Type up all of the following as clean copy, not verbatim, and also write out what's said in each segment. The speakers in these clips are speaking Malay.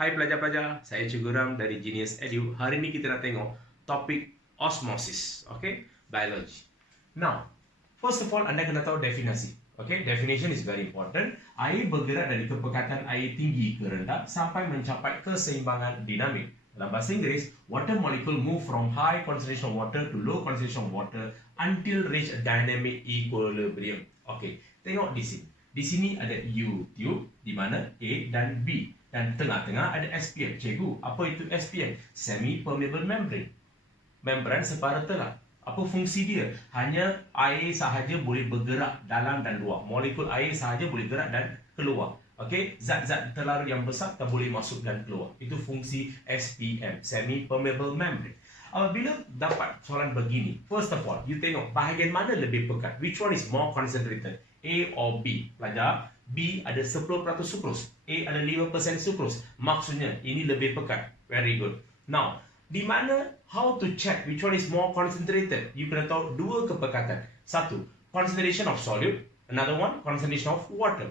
Hai pelajar-pelajar, saya Cikgu Ram dari Genius Edu. Hari ini kita nak tengok topik osmosis, okay? Biology. Now, first of all, anda kena tahu definisi. Okay, definition is very important. Air bergerak dari kepekatan air tinggi ke rendah sampai mencapai keseimbangan dinamik. Dalam bahasa Inggeris, water molecule move from high concentration water to low concentration water until reach a dynamic equilibrium. Okay, tengok di sini. Di sini ada U tube di mana A dan B, dan tengah-tengah ada SPM. Cikgu, apa itu SPM? Semi permeable membrane. Membran separa telak. Apa fungsi dia? Hanya air sahaja boleh bergerak dalam dan luar. Molekul air sahaja boleh gerak dan keluar. Okey, zat-zat terlarut yang besar tak boleh masuk dan keluar. Itu fungsi SPM, semi permeable membrane. Apabila dapat soalan begini, first of all, you tengok bahagian mana lebih pekat. Which one is more concentrated? A or B? Pelajar, B ada 10% sucrose, A ada 5% sucrose. Maksudnya ini lebih pekat. Very good. Now, di mana how to check which one is more concentrated? You kena tahu dua kepekatan. Satu, concentration of solute. Another one, concentration of water.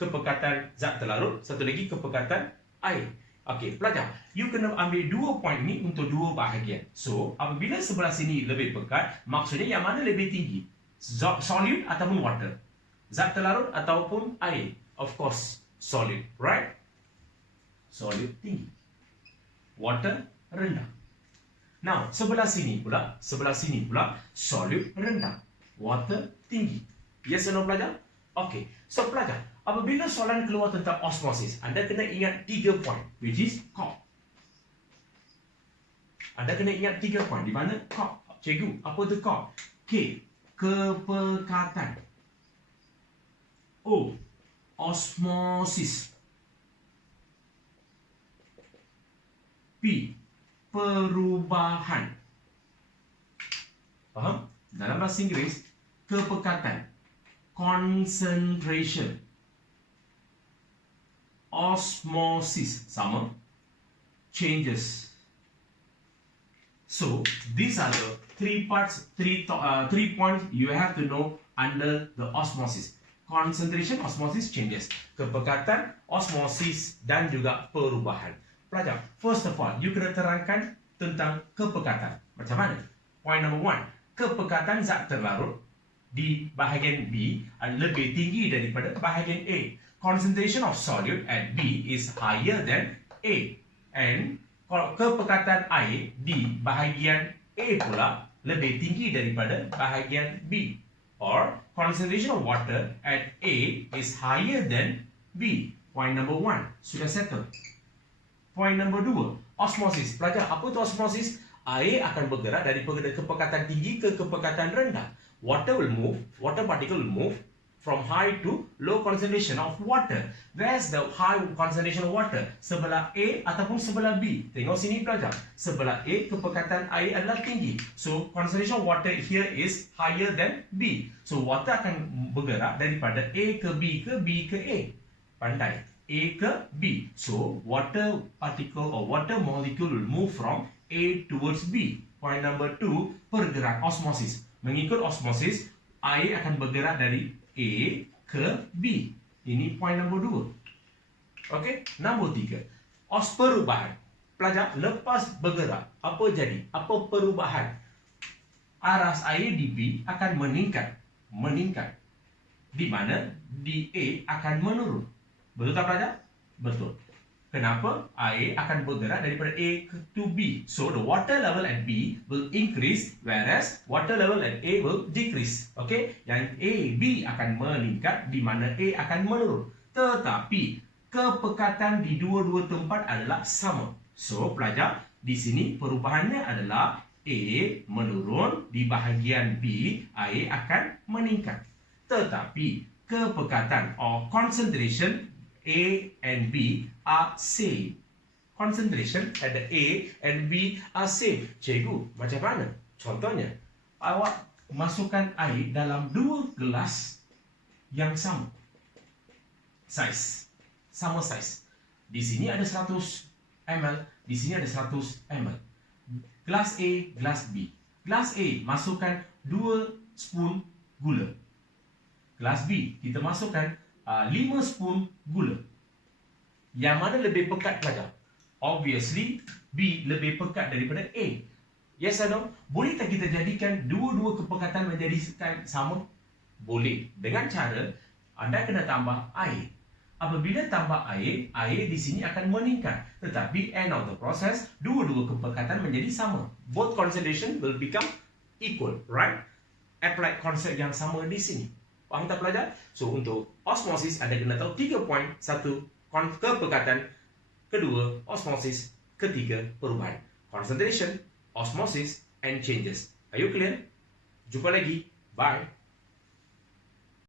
Kepekatan zat terlarut. Satu lagi, kepekatan air. Okey, pelajar, you kena ambil dua point ni untuk dua bahagian. So, apabila sebelah sini lebih pekat, maksudnya yang mana lebih tinggi? Solute ataupun water? Zat terlarut ataupun air? Of course, solute, right? Solute tinggi. Water rendah. Now, sebelah sini pula, solute rendah, water tinggi. Yes or no, pelajar? Okay, so pelajar, apabila soalan keluar tentang osmosis, anda kena ingat 3 point, which is COP. Anda kena ingat 3 point, di mana COP? Cikgu, apa tu COP? K, kepekatan. O, osmosis. P, perubahan. Faham? Dalam bahasa Inggeris, kepekatan, concentration, osmosis sama, changes. So these are the three points you have to know under the osmosis. Concentration, osmosis, changes. Kepekatan, osmosis, dan juga perubahan. Pelajar, first of all, you kena terangkan tentang kepekatan. Macam mana? Point number 1. Kepekatan zat terlarut di bahagian B lebih tinggi daripada bahagian A. Concentration of solute at B is higher than A. And kepekatan air di bahagian A pula lebih tinggi daripada bahagian B. Or concentration of water at A is higher than B. Point number 1. Sudah settle. Point number 2. Osmosis. Pelajar, apa itu osmosis? Air akan bergerak dari kepekatan tinggi ke kepekatan rendah. Water particle will move from high to low concentration of water. Where's the high concentration of water? Sebelah A ataupun sebelah B? Tengok sini pelajar. Sebelah A, kepekatan air adalah tinggi. So, concentration of water here is higher than B. So, water akan bergerak daripada A ke B ke B ke A. Pandai. A ke B. So, water particle or water molecule will move from A towards B. Point number 2, pergerak osmosis. Mengikut osmosis, air akan bergerak dari A ke B. Ini point number 2. Okey, number 3. Perubahan. Pelajar, lepas bergerak, apa jadi? Apa perubahan? Aras air di B akan meningkat. Di mana di A akan menurun. Betul tak pelajar? Betul. Kenapa? Air akan bergerak daripada A to B. So, the water level at B will increase, whereas water level at A will decrease. Okay? Yang A, B akan meningkat, di mana A akan menurun. Tetapi, kepekatan di dua-dua tempat adalah sama. So, pelajar, di sini perubahannya adalah A menurun, di bahagian B, air akan meningkat. Tetapi, kepekatan or concentration A and B are same. Concentration at the A and B are same. Cikgu, macam mana? Contohnya, awak masukkan air dalam 2 gelas yang sama. Sama size. Di sini ada 100 ml, di sini ada 100 ml. Gelas A, gelas B. Gelas A, masukkan 2 spoon gula. Gelas B, kita masukkan 5 spoon gula. Yang mana lebih pekat pelajar? Obviously, B lebih pekat daripada A. Yes or no? Boleh tak kita jadikan dua-dua kepekatan menjadi sama? Boleh. Dengan cara anda kena tambah air. Apabila tambah air, air di sini akan meningkat. Tetapi end of the process, dua-dua kepekatan menjadi sama. Both concentration will become equal, right? Apply konsep yang sama di sini. Faham tak pelajar? So untuk osmosis anda kena tahu 3 poin. 1, kepekatan. Kedua, osmosis. Ketiga, perubahan. Concentration, osmosis and changes. Are you clear? Jumpa lagi. Bye.